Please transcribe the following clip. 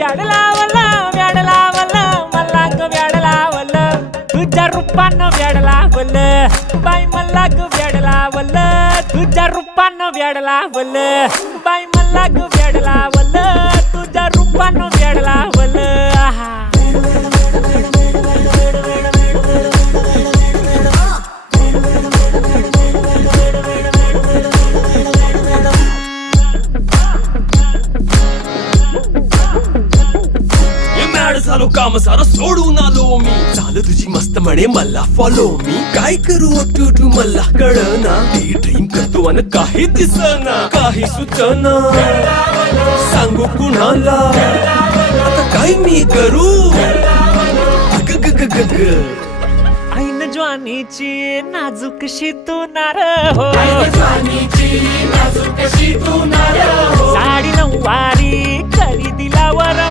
व्याड लावलं व्याड लावलं मला ग व्याड लावलं तुझ्या रूपानं व्याड लावलं बाई मला ग व्याड लावलं तुझ्या रूपानं व्याड लावलं बाई मला ग व्याड लावलं तुझ्या रूपानं व्याड लावलं आहा झालो काम सारा सोडून आलो मी झालं तुझी मस्त म्हणे मला फॉलो मी काय करू टू मला कळना ती ड्रीम करतो आणि काही दिसना काही सुचना सांगू कुणाला आता काय मी करू ऐन ज्वानीची नाजूकशी तू नार हो साडी नऊवारी करी दिलावर